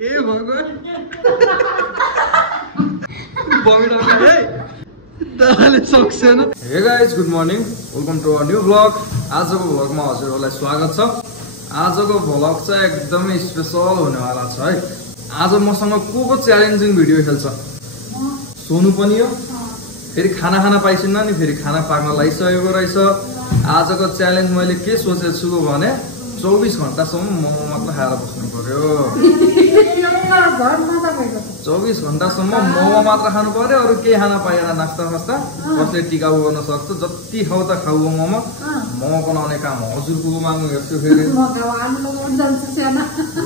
ए भगवान हे guys good morning welcome to our new vlog आजको भ्लगमा हजुरहरूलाई स्वागत छ आजको भ्लग चाहिँ एकदमै स्पेशल हुनेवाला छ है आज मसँग को च्यालेन्जिङ भिडियो खेल्छ सोनु पनि हो फेरि खाना खान पाइसिन्न नि फेरि खाना पाक्न लागिसकेको रहेछ आजको च्यालेन्ज मैले के सोचेको छु भने 24 घण्टासम्म मोमो मात्र खाएर बस्नु पर्यो 24 घण्टासम्म मोमो मात्र खानु पर्यो अरू केही खान पाएन नास्ता फास्ता कसले टिकाउ गर्न सक्छ जति खाऊ त खाऊ मोमो बनाउने काम हजुरको माग्नु हेर्छु फेरि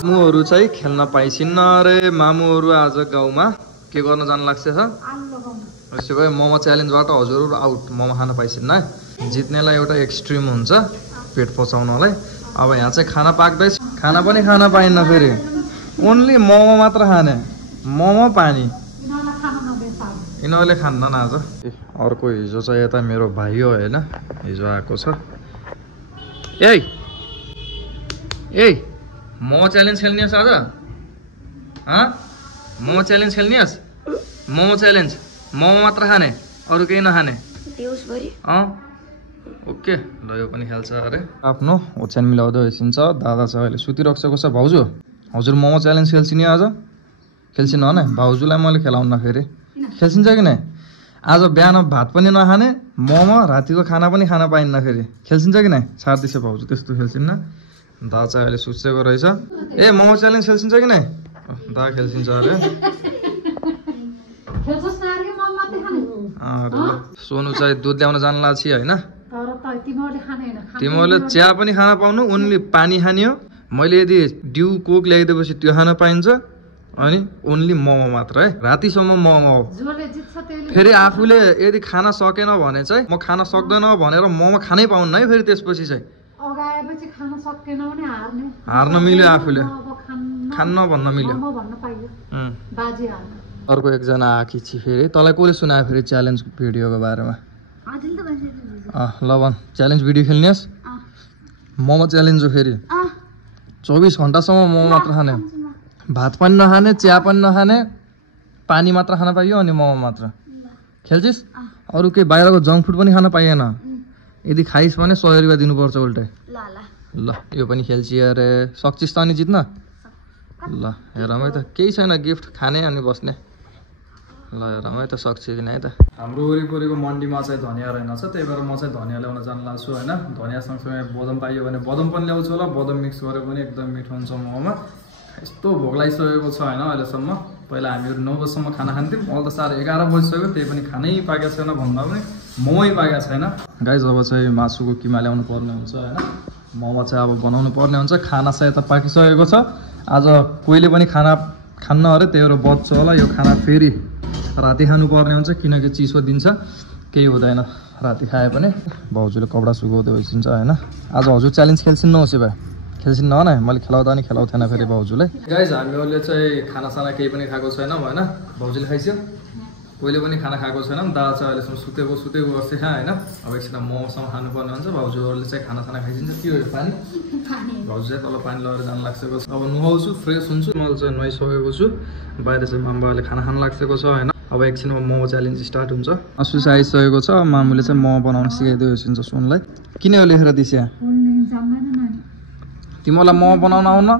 मामुहरू चाहिँ खेल्न पाइसिन्न अरे मामुहरू आज गाउँमा के गर्न जानु लाग्छ छ यसो भए मोमो च्यालेन्जबाट हजुरहरू आउट मोमो खान पाइसिन्न है जित्नेलाई एउटा एक्सट्रिम हुन्छ पेट पचाउनलाई अब यहाँ चाहिँ खाना पाक्दैछ खाना पनि खान पाइन्न फेरि ओन्ली मोमो मात्र खाने मोमो पानी यिनीहरूले खान्न न आज अर्को हिजो चाहिँ यता मेरो भाइ हो होइन हिजो आएको छ ए मोमो च्यालेन्ज खेल्नेस् आज मोमो च्यालेन्ज खेल्नेस् मोमो च्यालेन्ज मोमो मात्र खाने अरू केही नखाने ओके ल यो पनि खेल्छ अरे आफ्नो ओछ्यान मिलाउँदै एकछिन्छ दादा चाहिँ अहिले सुतिरहेको छ भाउजू हजुर मोमो च्यालेन्ज खेल्छिन् आज खेल्छिन् होइन भाउजूलाई मैले खेलाउन फेरि खेल्छिन्छ कि नै आज बिहान भात पनि नखाने मोमो रातिको खाना पनि खान पाइन्न फेरि खेल्छिन्छ कि नै सार्दैछ भाउजू त्यस्तो खेल्छिन्न दादा चाहिँ अहिले सुतेको रहेछ ए मोमो च्यालेन्ज खेल्छिन्छ कि नै दादा खेल्छिन्छ अरे सोनु चाहिँ दुध ल्याउन जान लाग्छ होइन तिमीहरूले चिया पनि खान पाउनु ओन्ली पानी खाने हो मैले यदि ड्यू कोक ल्याइदिएपछि त्यो खान पाइन्छ अनि ओन्ली मोमो मात्र है रातिसम्म मोमो हो फेरि आफूले यदि खान सकेन भने चाहिँ म खान सक्दैन भनेर मोमो खानै पाउन्न है फेरि त्यसपछि चाहिँ हार्न मिल्यो आफूले खान्न भन्न मिल्यो अर्को एकजना आएकी छि फेरि तँलाई कसले सुनायो फेरि च्यालेन्ज भिडियोको बारेमा ल भन च्यालेन्ज भिडियो खेल्नेस् मोमो च्यालेन्ज हो फेरि 24 घण्टासम्म मोमो मात्र खाने भात पनि नखाने चिया पनि नखाने पानी मात्र खान पाइयो अनि मोमो मात्र खेल्छिस् अरू केही बाहिरको जङ्क फुड पनि खान पाइएन यदि खाइस् भने 100 रुपियाँ दिनुपर्छ उल्टै ल यो पनि खेल्छि अरे सक्छिस् त अनि जित्न ल हेरौँ है त केही छैन गिफ्ट खाने अनि बस्ने ल हेरौँ है त सक्छ कि नै त हाम्रो वरिपरिको मन्डीमा चाहिँ धनियाँ रहेनछ त्यही भएर म चाहिँ धनियाँ ल्याउन जान लाग्छु होइन धनियाँ सँगसँगै बदम पाइयो भने बदम पनि ल्याउँछु होला बदम मिक्स गरेर पनि एकदम मिठो हुन्छ मोमोमा यस्तो भोक लागिसकेको छ होइन अहिलेसम्म पहिला हामीहरू 9 बजीसम्म खाना खान्थ्यौँ अहिले त 11:30 बजिसक्यो त्यही पनि खानै पाकेको छैन भन्दा पनि मोमै पाकेको छैन गाइज अब चाहिँ मासुको किमा ल्याउनु पर्ने हुन्छ होइन मोमो चाहिँ अब बनाउनु पर्ने हुन्छ खाना चाहिँ यता पाकिसकेको छ आज कोहीले पनि खाना खान्न अरे त्यही भएर बच्छ होला यो खाना फेरि राति खानुपर्ने हुन्छ किनकि चिसो दिन्छ केही हुँदैन राति खाए पनि भाउजूले कपडा सुकाउँदै होइसिन्छ होइन आज हजुर च्यालेन्ज खेल्छिन्न होस् भाइ खेल्छिन्न हो न मैले खेलाउँदा नि खेलाउँथेन फेरि भाउजूलाई गाइज हामीहरूले चाहिँ खानासाना केही पनि खाएको छैनौँ होइन भाउजूले खाइस्यो कोहीले पनि खाना खाएको छैनौँ दादा चाहिँ अहिलेसम्म सुतेको गर्छ खा होइन अब एकछिन मोमोसँग खानुपर्ने हुन्छ भाउजूहरूले चाहिँ खानासाना खाइदिन्छ के हो पानी भाउजू चाहिँ तल पानी लगेर जानु लाग्छको छ अब नुहाउँछु फ्रेस हुन्छु मैले चाहिँ नुहाइसकेको छु बाहिर चाहिँ मामुबाले खाना खान लाग्छको छ होइन अब एकछिनमा मोमो च्यालेन्ज स्टार्ट हुन्छ असुस आइसकेको छ मामुले चाहिँ मोमो बनाउन सिकाइदिएपछि सुनलाई किन हो लेखेर दिस्या तिमीलाई मोमो बनाउन आउन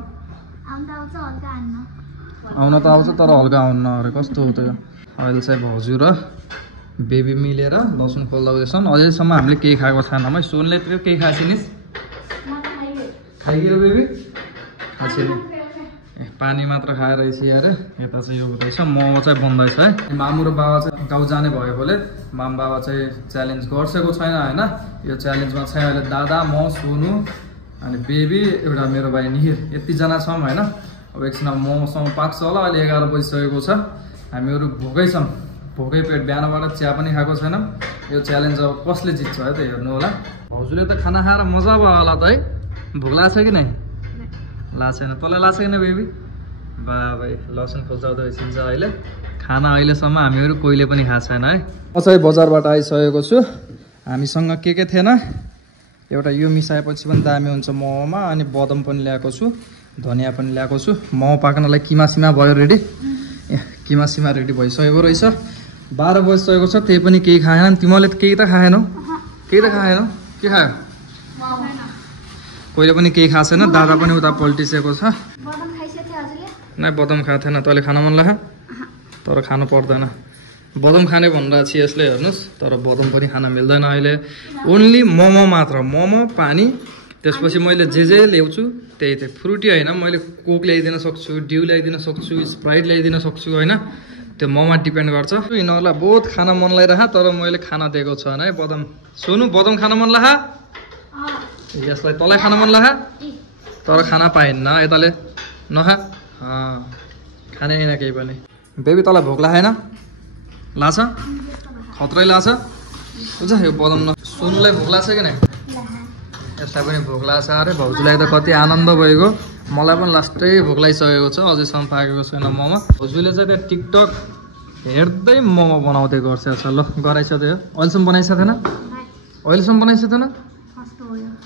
त आउँछ तर हल्का आउन्न अरे कस्तो हो त यो अहिले चाहिँ भाउजू र बेबी मिलेर लसुन खोल्दा हुँदैछन् अझैसम्म हामीले केही खाएको छैनौँ है सोनले त्यो केही खाइसिनिस् खाइदियो बेबी खाइसिन पानी मात्र खाएर यसै अरे यता चाहिँ यो हुँदैछ मोमो चाहिँ बन्दैछ है मामु र बाबा चाहिँ गाउँ जाने भएकोले मामु बाबा चाहिँ च्यालेन्ज गर्छेको छैन होइन यो च्यालेन्जमा चाहिँ अहिले दादा म सोनु अनि बेबी एउटा मेरो भाइ निहिर यतिजना छौँ होइन अब एकछिन मोमोसँग पाक्छ होला अहिले 11 बजिसकेको छ हामीहरू भोकै छौँ भोकै पेट बिहानबाट चिया पनि खाएको छैनौँ यो च्यालेन्ज अब कसले जित्छ है त हेर्नु होला भाउजूले त खाना खाएर मजा भयो होला त है भोक लाग्छ कि नै लाग्छ छैन तँलाई लाग्छ कि नै बेबी बा भाइ लसुन खोल्चाउँदै छिन्छ अहिले खाना अहिलेसम्म हामीहरू कोहीले पनि खाएको छैन है म चाहिँ बजारबाट आइसकेको छु हामीसँग के थिएन एउटा यो मिसाएपछि पनि दामी हुन्छ मोमोमा अनि बदम पनि ल्याएको छु धनिया पनि ल्याएको छु। मोमो पाक्नलाई किमा सिमा भयो रेडी। किमा सिमा रेडी भइसकेको रहेछ। 12 बजिसकेको छ, त्यही पनि केही खाएन। तिमीले त केही त खाएनौ? केही त खाएनौ? के खायो? कोहीले पनि केही खाएको छैन। दादा पनि उता पल्टिसकेको छ। नै बदाम खाएको थिएन। तैँले खान मन लाग्यो? तर खानु पर्दैन। बदाम खाने भनिरहेको छु यसले, हेर्नुहोस्। तर बदाम पनि खान मिल्दैन अहिले। ओन्ली मोमो मात्र। मोमो, पानी, त्यसपछि मैले जे ल्याउँछु त्यही त्यही। फ्रुटी होइन, मैले कोक ल्याइदिन सक्छु, ड्यू ल्याइदिन सक्छु, स्प्राइट ल्याइदिन सक्छु होइन। त्यो ममा डिपेन्ड गर्छ। यिनीहरूलाई बहुत खान मन लागिरहेको, तर मैले खाना दिएको छैन है। बदाम सोनु, बदाम खान मन लाग्यो? यसलाई तँलाई खान मन लाग्यो? तर खाना पाइन्न यताले। नखा, खाने होइन केही पनि। बेबी तँलाई भोक लागेन? लाग्छ? खत्रै लाग्छ? हुन्छ यो बदाम न। सोनुलाई भोक लाग्छ कि नै? यसलाई पनि भोक लाग्छ। अरे भाउजूलाई त कति आनन्द भइगयो। मलाई पनि लास्टै भोक लागिसकेको छ, अझैसम्म पाकेको छैन मोमो। भाउजूले चाहिँ त्यहाँ टिकटक हेर्दै मोमो बनाउँदै गर्छ। ल गराइछ त यो। अहिलेसम्म बनाइसकेको थिएन? अहिलेसम्म बनाइसकेको थिएन?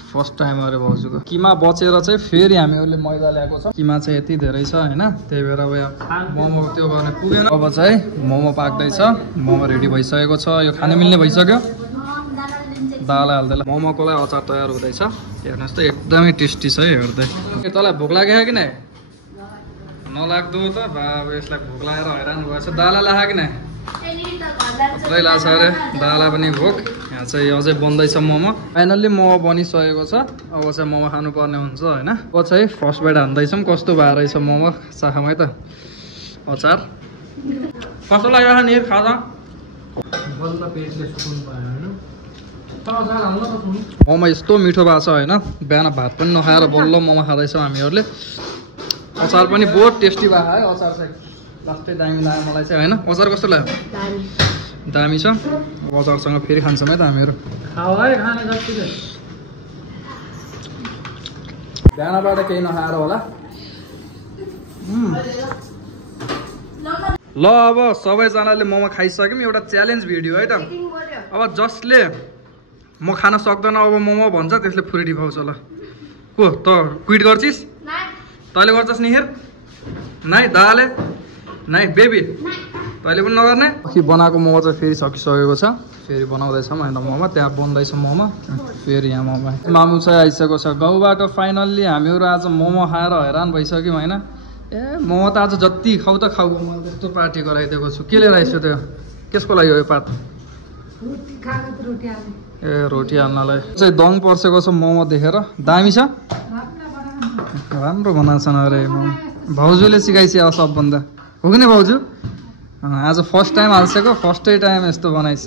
फर्स्ट टाइम अरे भाउजूको। किमा बचेर चाहिँ फेरि हामीहरूले मैदा ल्याएको छ। किमा चाहिँ यति धेरै छ होइन, त्यही भएर अब मोमो त्यो गर्ने पुगेन। अब चाहिँ मोमो पाक्दैछ। मोमो रेडी भइसकेको छ। यो खान मिल्ने भइसक्यो। दाल हाल्दै मोमोकोलाई अचार तयार हुँदैछ। हेर्नुहोस् त एकदमै टेस्टी छ है। हेर्दै तँलाई भोक लाग्यो कि नै? नलाग्दो त बाबु, यसलाई भोक लागेर हैरान भएछ। दाला लाग्यो कि नै? खत्रै लाग्छ अरे दाला पनि भोक। यहाँ चाहिँ अझै बन्दैछ मोमो। फाइनल्ली मोमो बनिसकेको छ। अब चाहिँ मोमो खानुपर्ने हुन्छ होइन। अब चाहिँ फर्स्ट बाइट हान्दैछौँ। कस्तो भएर रहेछ मोमो चाखमै त। अचार कस्तो लाग्यो नि खाँदा? बल्ल पेटले सुकुन पायो होइन। मोमो यस्तो मिठो भएको छ होइन। बिहान भात पनि नखाएर बल्ल मोमो खाँदैछौँ हामीहरूले। अचार पनि बहुत टेस्टी भयो है। अचार चाहिँ लास्टै दामी लाग्यो मलाई चाहिँ होइन। अचार कस्तो लाग्यो? दामी छ। अचारसँग फेरि खान्छौँ है त हामीहरू। बिहानबाट केही नखाएर होला। ल अब सबैजनाले मोमो खाइसक्यौँ। एउटा च्यालेन्ज भिडियो है त। अब जसले म खान सक्दैन अब मोमो भन्छ त्यसले फ्रुटी पाउँछ। ल को त क्विट गर्छिस्? तैँले गर्छस् नि? हेर नाइ दाले नाइ बेबी तैँले पनि नगर्ने। अघि बनाएको मोमो चाहिँ फेरि सकिसकेको छ। फेरि बनाउँदैछौँ होइन मोमो। त्यहाँ बन्दैछ मोमो। फेरि यहाँ मोमो मामु चाहिँ आइसकेको छ गाउँबाट। फाइनल्ली हामीहरू आज मोमो खाएर हैरान भइसक्यौँ होइन। ए मोमो त आज जति खाऊ त खाऊ। मैले त्यस्तो पार्टी गराइदिएको छु। के लिएर आइसक्यो त्यो? कसको लागि हो यो पात? ए रोटी हाल्नलाई चाहिँ दङ पर्सेको छ मोमो देखेर। दामी छ, राम्रो बनाएको छ अरे मोमो। भाउजूले सिकाइछ सबभन्दा हो कि नै भाउजू? आज फर्स्ट टाइम हाल्छेको। फर्स्टै टाइम यस्तो बनाइछ।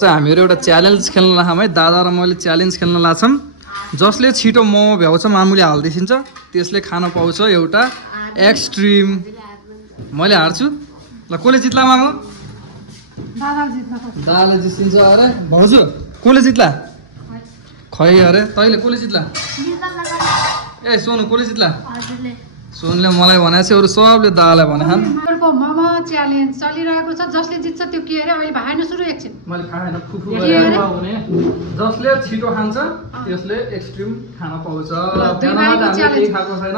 चाहिँ हामीहरू एउटा च्यालेन्ज खेल्न लाग्छौँ है। दादा र मैले च्यालेन्ज खेल्न लाग्छौँ। जसले छिटो मोमो भ्याउँछ मामुले हालिदिन्छ त्यसले खान पाउँछ एउटा एक्सट्रिम। मैले हार्छु। ल कसले जित्ला मामु? दादाले जित्छ अरे। भाउजू कसले जित्ला? खै अरे तैँले कसले जित्ला? ए सोनु कसले जित्ला? सोनुले मलाई भनेको छ। अरू सबले दादालाई भने खान। मोमो च्यालेन्ज चलिरहेको छ। जसले जित्छ त्यो के अरे? अहिले भाइन सुरु एकछिन। मैले खाएन। फुफु गरेर हुने। जसले छिटो खान्छ त्यसले एक्सट्रिम खान पाउँछ। ल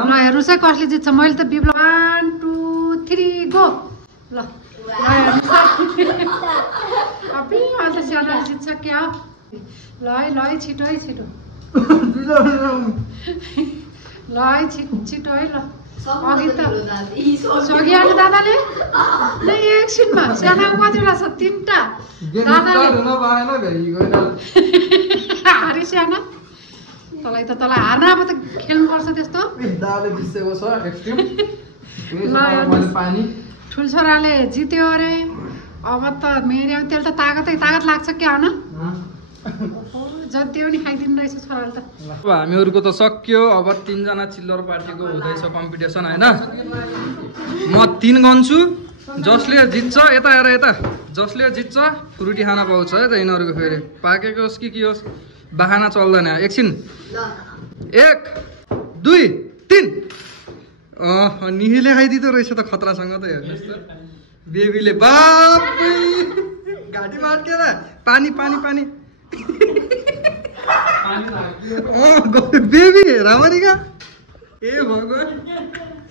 हेर्नु चाहिँ कसले जित्छ। मैले त बिप्ल 1 2 3 गो। ल जित्छ क्या? ल है छिटो है छिटो। ल है छिटो है। ल अघि त सकिहाल्यो दादाले। एकछिनमा सानो कतिवटा छ? 3टा। हारे सानो। तँलाई हार्न अब त खेल्नुपर्छ त्यस्तो। ठुल्छोराले जित्यो अरे। अब त मेरो त्यसले त तागत लाग्छ क्या होइन? जति पनि खाइदिनु रहेछ छोराले त। अब हामीहरूको त सक्यो। अब 3 जना चिल्लर पार्टीको हुँदैछ कम्पिटिसन होइन। म 3 गन्छु। जसले जित्छ यता हेर यता। जसले जित्छ फ्रुटी खान पाउँछ है त। यिनीहरूको फेरि पाकेको होस् कि के होस् बहाना चल्दैन। एकछिन 1 2 3। निहिले खाइदिँदो रहेछ त खतरासँग त। हेर्नुहोस् त बेबीले बाबै घाँटीमा अड्केर पानी पानी पानी। बेबी रामरी का ए भगवान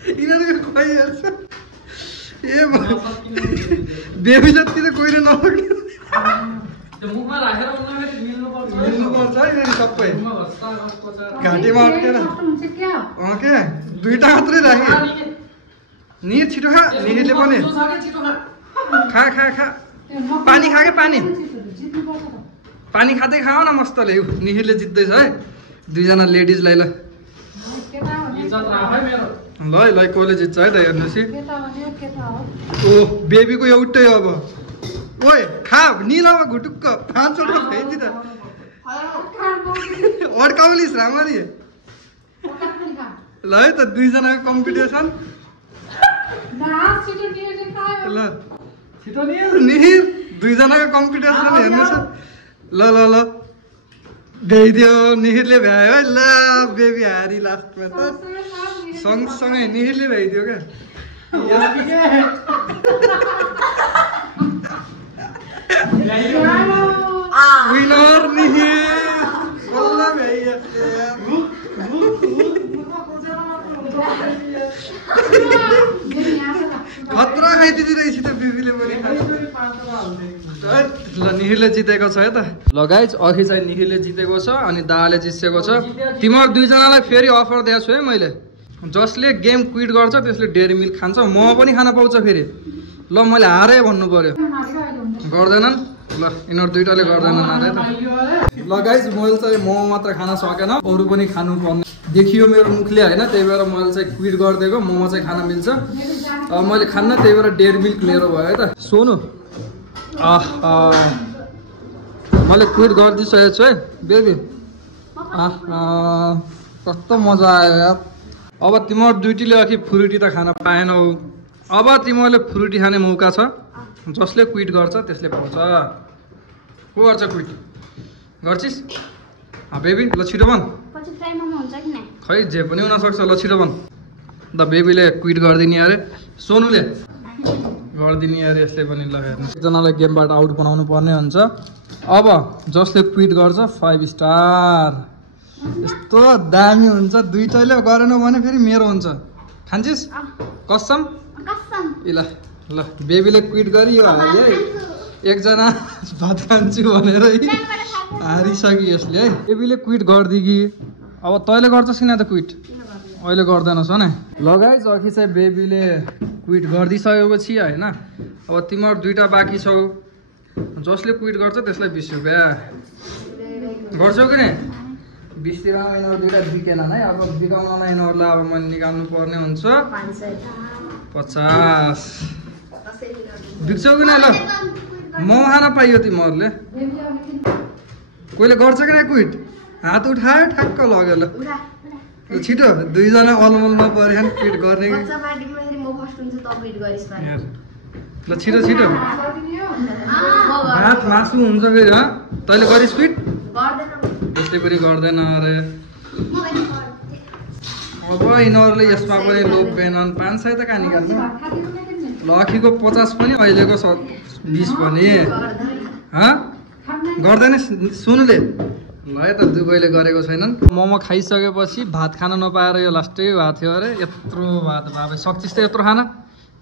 यिनीहरूको खुवाइहाल्छ ए बेबी जति त कोहीले नसक्ने मिल्नुपर्छ है सबै घाँटीमा अड्केर के दुईटा मात्रै राखे निहिर छिटो खा निहिरले पनि खा खा खा पानी खा के पानी पानी खाँदै खाऊ न मस्तले निहिरले जित्दैछ है दुईजना लेडिजलाई ल ल ल कसले जित्छ है त हेर्नुहोस् ओ बेबीको एउटै अब ओए खा निल अब घुटुक्क 5 वटा खाइदि त अड्काउलिस राम्ररी ल है त दुईजनाको कम्पिटिसन ल छिटो निहिर दुईजनाको कम्पिटिसन हेर्नुहोस् ल ल ल भ्याइदियो निहिरले भ्यायो है ल बेबी हारी लास्टमा त सँगसँगै निहिरले भ्याइदियो क्या विनर निहिर बल्ल भ्याइयो खतरा खाइदिँदो रहेछ त बेबीले पनि ल निहिरले जितेको छ है त ल गाइज अघि चाहिँ निहिरले जितेको छ अनि दाले जितेको छ तिमीहरू दुईजनालाई फेरि अफर दिएको छु है मैले जसले गेम क्विट गर्छ त्यसले डेरी मिल्क खान्छ मोमो पनि खान पाउँछ फेरि ल मैले हारे भन्नु पर्यो गर्दैनन् ल यिनीहरू दुइटाले गर्दैनन् हारे त ल गाइज मैले चाहिँ मोमो मात्र खान सकेन अरू पनि खानु पर्ने देखियो मेरो मुखले होइन त्यही भएर मैले चाहिँ क्विट गरिदिएको मोमो चाहिँ खान मिल्छ अब मैले खान्न त्यही भएर डेरी मिल्क मेरो भयो है त सोनु मैले क्विट गरिदिइसकेको छु है बेबी कस्तो मजा आयो यार अब तिमीहरू दुइटीले अघि फ्रुटी त खान पाएनौ अब तिमीहरूले फ्रुटी खाने मौका छ जसले क्विट गर्छ त्यसले पाउँछ को गर्छ क्विट गर्छिस् बेबी ल छिटो भन खै जे पनि हुनसक्छ ल छिटो भन द बेबीले क्विट गरिदिने अरे सोनुले गरिदिने अरे यसले पनि ल हेर्नु एकजनालाई गेमबाट आउट बनाउनु पर्ने हुन्छ अब जसले क्विट गर्छ 5 स्टार यस्तो दामी हुन्छ दुईटैले गरेन भने फेरि मेरो हुन्छ खान्छिस् कसम ए ल ल बेबीले क्विट गरी यो हाल्यो है एकजना भात खान्छु भनेर हारिसक्यो यसले है बेबीले क्विट गरिदियो कि अब तैँले गर्छस् किन त क्विट अहिले गर्दैनस् भने ल गाइज अघि चाहिँ बेबीले क्विट गरिदिइसकेपछि होइन अब तिमीहरू दुईटा बाँकी छौ जसले क्विट गर्छ त्यसलाई 20 रुपियाँ गर्छौ कि नै 20 तिरमा यिनीहरू दुईटा बिकेनन् है अब बिकाउनमा यिनीहरूलाई अब मैले निकाल्नु पर्ने हुन्छ 50 बिक्छौ कि नै ल मोमो खान पाइयो तिमीहरूले कोहीले गर्छ कि नै क्विट हात उठायो ठ्याक्क लग्यो ल छिटो दुईजना अलमलमा पऱ्यो क्विट गर्ने ल छिटो छिटो भात मासु हुन्छ फेरि तैँले गरिस् क्विट त्यसले पनि गर्दैन अरे अब यिनीहरूले यसमा पनि लोभेनन् 500 त कहाँ निकाल्नु लखीको 50 पनि अहिलेको 20 पनि गर्दैन सुनुले ल है त दुबईले गरेको छैनन् मोमो खाइसकेपछि भात खान नपाएर यो लास्टै भएको थियो अरे यत्रो भात भए सक्छिस् त यत्रो खाना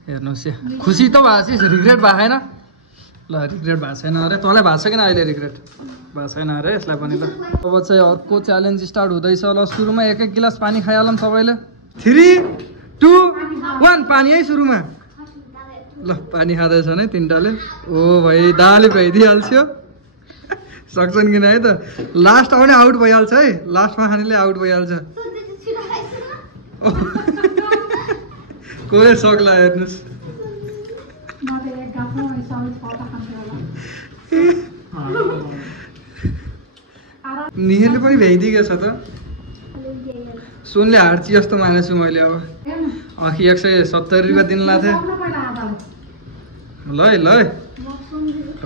हेर्नुहोस् खुसी त भएको छिस् रिग्रेट भएको छैन ल रिग्रेट भएको छैन अरे तँलाई भएको छ किन अहिले रिग्रेट भएको छैन अरे यसलाई पनि त अब चाहिँ अर्को च्यालेन्ज स्टार्ट हुँदैछ ल सुरुमा एक गिलास पानी खाइहालौँ सबैले 3 2 1 पानी है सुरुमा ल पानी खाँदैछन् है तिनटाले ओ भाइ दाले भइदिइहाल्छ्यो सक्छन् किन है त लास्ट आउने आउट भइहाल्छ है लास्टमा खानेले आउट भइहाल्छ कोही सक्ला हेर्नुहोस् निहिरले पनि भ्याइदिएको छ त सुनले हार्ची जस्तो मानेछु मैले अब अघि 170 रुपियाँ दिनुला थिएँ ल है ल है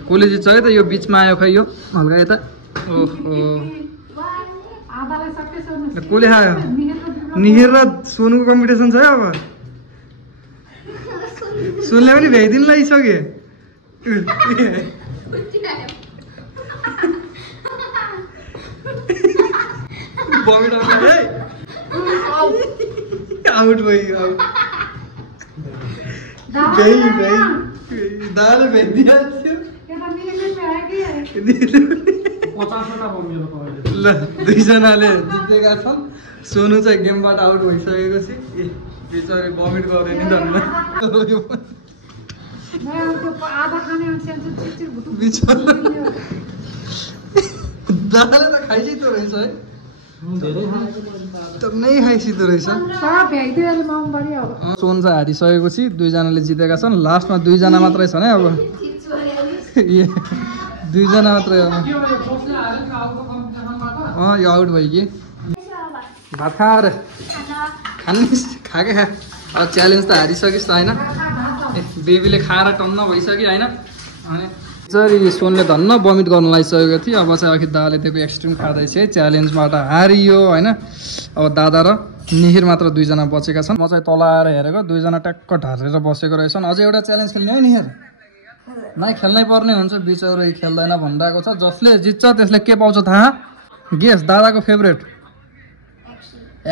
कसले जित्छ है त यो बिचमा आयो खै यो हल्का यता ओहो कसले खायो निहिर र सोनुको कम्पिटिसन छ है अब सुनले पनि भ्याइदिनु लागिसके आउट भयो दाल भेटिदिहाल्थ्यो ल 2 जनाले जितेका छन् सोनु चाहिँ गेमबाट आउट भइसकेको छ बिचारी भमिट गरे नि धन्न दालले त खाइसिँदो रहेछ है नै खाइसिँदो रहेछ सोन चाहिँ हारिसकेको छु 2 जनाले जितेका छन् लास्टमा 2 जना मात्रै छन् है अब 2 जना मात्रै अब यो आउट भयो कि भात खाएर खाने खाएकै खा अब च्यालेन्ज त हारिसकिस् त होइन बेबीले खाएर टन्न भइसक्यो होइन अनि जरी सोनले धन्न बमिट गर्नु लागिसकेको थियो अब चाहिँ अघि दादाले दिएको एक्सट्रिम खाँदैछ है च्यालेन्जबाट हारियो होइन अब दादा र निहिर मात्र 2 जना बचेका छन् म चाहिँ तल आएर हेरेको 2 जना ट्याक्क ढारेर बसेको रहेछन् अझै एउटा च्यालेन्ज खेल्ने हो निहिर नै खेल्नै पर्ने हुन्छ बिचौरो खेल्दैन भनिरहेको छ जसले जित्छ त्यसले के पाउँछ थाहा गेस दादाको फेभरेट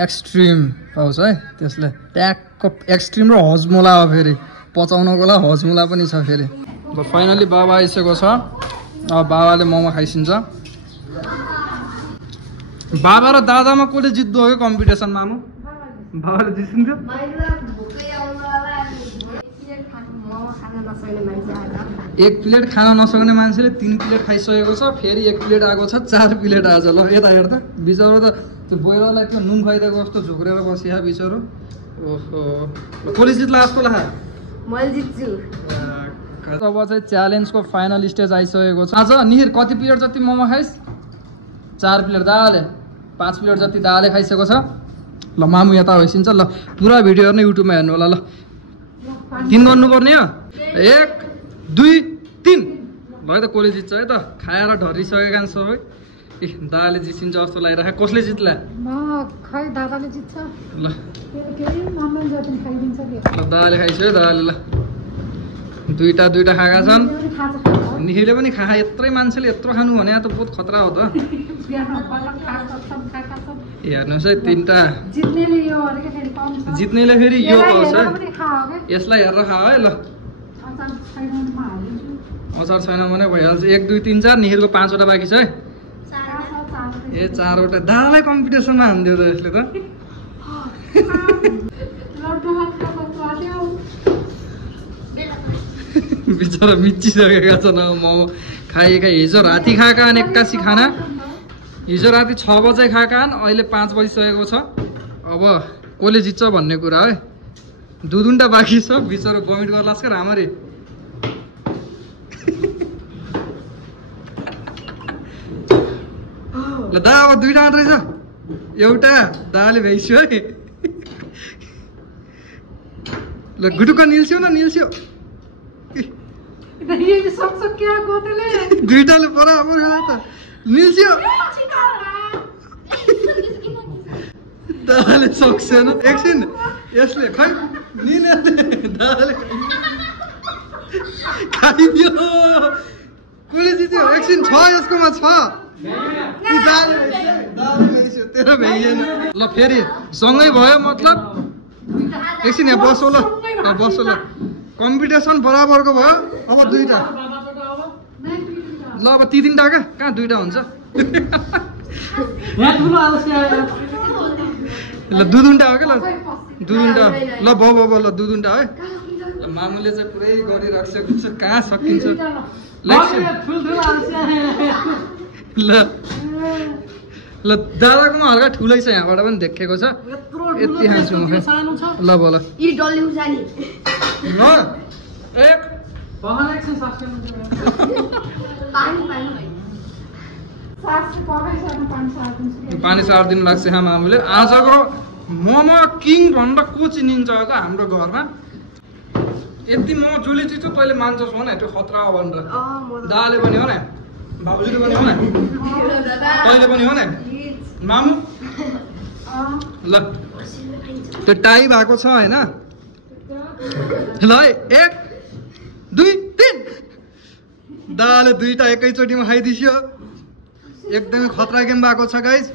एक्सट्रिम पाउँछ है त्यसले ट्याक्क एक्सट्रिम र हजमोला हो फेरि पचाउनको लागि हजमोला पनि छ फेरि अब फाइनली बाबा आइसकेको छ अब बाबाले मोमो खाइसिन्छ बाबा र दादामा कसले जित्दो हो कम्पिटिसन मामु बाबाले जित्सिन्थ्यो एक प्लेट खान नसक्ने मान्छेले 3 प्लेट खाइसकेको छ फेरि 1 प्लेट आएको छ 4 प्लेट आज ल यता हेर्दा बिचरो त त्यो बोइलरलाई त्यो नुन खुवाइदिएको जस्तो झुक्रेर बसिया बिचरो ओहो कसले जित्ला जस्तो लाग्छ मैले जित्छु अब चाहिँ च्यालेन्जको फाइनल स्टेज आइसकेको छ आज निहिर कति प्लेट जति मोमो खाइस् 4 प्लेट दाले 5 प्लेट जति दाले खाइसकेको छ ल मामु यता होइसिन्छ ल पुरा भिडियोहरु नै युट्युबमा हेर्नु होला ल 3 गर्नुपर्ने हो 1 2 3 भयो त कोले जित्छ है त खाएर ढरिसकेका सबै ए दादाले जित्सिन्छ जस्तो लागिरहेको कसले जित्ला म खै दादाले जित्छ ल के मम्मी जति खाइदिन्छ के ल दादाले खाइसक्यो दादाले ल दुईटा खाएका छन् निहिले पनि खा यत्रै मान्छेले यत्रो खानु भने त बहुत खतरा हो त हेर्नुहोस् है 3टा जित्नेले फेरि यो पाउँछ यसलाई हेरेर खा है ल अचार छैन भने भइहाल्छ 1 2 3 4 निहिरको 5 वटा बाँकी छ है ए 4 वटा दादालाई कम्पिटिसनमा हान्दियो त यसले त बिचरा मिचिसकेका छन् मोमो खाएका हिजो राति खाएका अनि 81 खाना हिजो राति 6 बजे खाएका अहिले 5 बजिसकेको छ अब कसले जित्छ भन्ने कुरा है 2 बाँकी छ बिचरा बमिट गर्लास् के राम्ररी ल दा अब 2टा मात्रै छ एउटा दाले भ्याइस्यो है ल गुटुक्क निल्स्यो न निल्स्यो दुईटाले बराबर त निल्स्यो दादाले सक्सेन एकछिन यसले खै निले दादाले खाइदियो कसले जित्यो एकछिन छ यसकोमा छ तेरो भ्याइएन ल फेरि सँगै भयो मतलब एकछिन यहाँ बसो ल बसो ल कम्पिटिसन बराबरको भयो अब 2टा ल अब ती 3टा कहाँ 2टा हुन्छ ल 2टा हो कि ल 2टा ल भयो ल 2टा है मामुले चाहिँ पुरै गरिराखेको छ कहाँ सकिन्छ ल ल दादाकोमा हल्का ठुलै छ यहाँबाट पनि देखेको छ यति खान्छु म ल बोल ल एक पानी सार्दिनु लाग्छ यहाँ मामुले आजको मोमो किङ भन्दा को चिनिन्छ त हाम्रो घरमा यति मोमो जसले चिन्छ तैँले मान्छस् हो न त्यो खतरा हो भनेर दादाले पनि हो न बाबुजीले पनि हो न तैँले पनि हो न मामु ल त्यो टाई भएको छ होइन ल 1 2 3 दादाले 2टा एकैचोटिमा खाइदिस्यो एकदमै खतरा गेम भएको छ गाइस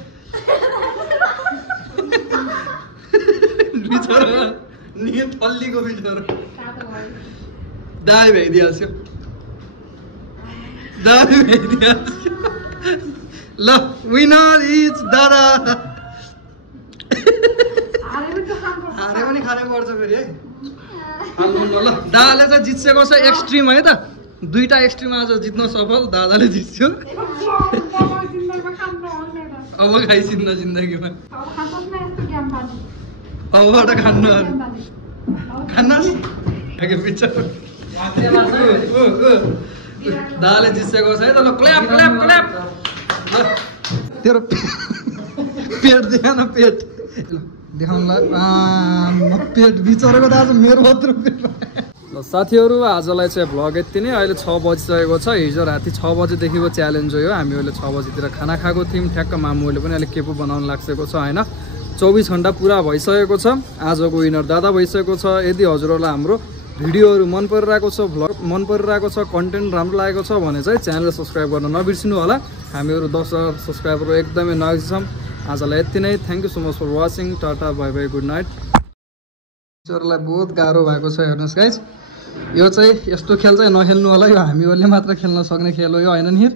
बिचरा नि थल्लीको बिचरा दाइ भइदिहाल्छ ल विनर इज दादा हारे पनि खानै पर्छ फेरि है ल दादाले चाहिँ जित्सेको छ एक्सट्रिम है त दुईटा एक्सट्रिम आज जित्न सफल दादाले जित्यो अब खाइसिन्न जिन्दगीमा अबबाट खानु दादाले जित्सेको छ है त ल क्ल्याप क्ल्याप क्ल्याप तेरो पेट देखा न पेट देखाउनुलाई पेट बिचरेको त आज मेरो मात्र पेट ल साथीहरू आजलाई चाहिँ भ्लग यति नै अहिले 6 बजिसकेको छ हिजो राति 6 बजेदेखिको च्यालेन्ज हो यो हामी अहिले 6 बजीतिर खाना खाएको थियौँ ठ्याक्क मामुले पनि अहिले केपो बनाउनु लागेको छ होइन 24 घण्टा पुरा भइसकेको छ आजको विनर दादा भइसकेको छ यदि हजुरहरूलाई हाम्रो भिडियोहरू मन परिरहेको छ भ्लग मन परिरहेको छ कन्टेन्ट राम्रो लागेको छ भने चाहिँ च्यानल सब्सक्राइब गर्न नबिर्सिनु होला हामीहरू 10,000 सब्सक्राइबरको एकदमै नजिक छौँ आजलाई यति नै thank you so much for watching tata bye bye good night टिचरलाई बहुत गाह्रो भएको छ हेर्नुहोस् गाइज यो चाहिँ यस्तो खेल चाहिँ नखेल्नु होला यो हामीहरूले मात्र खेल्न सक्ने खेल हो यो होइन नि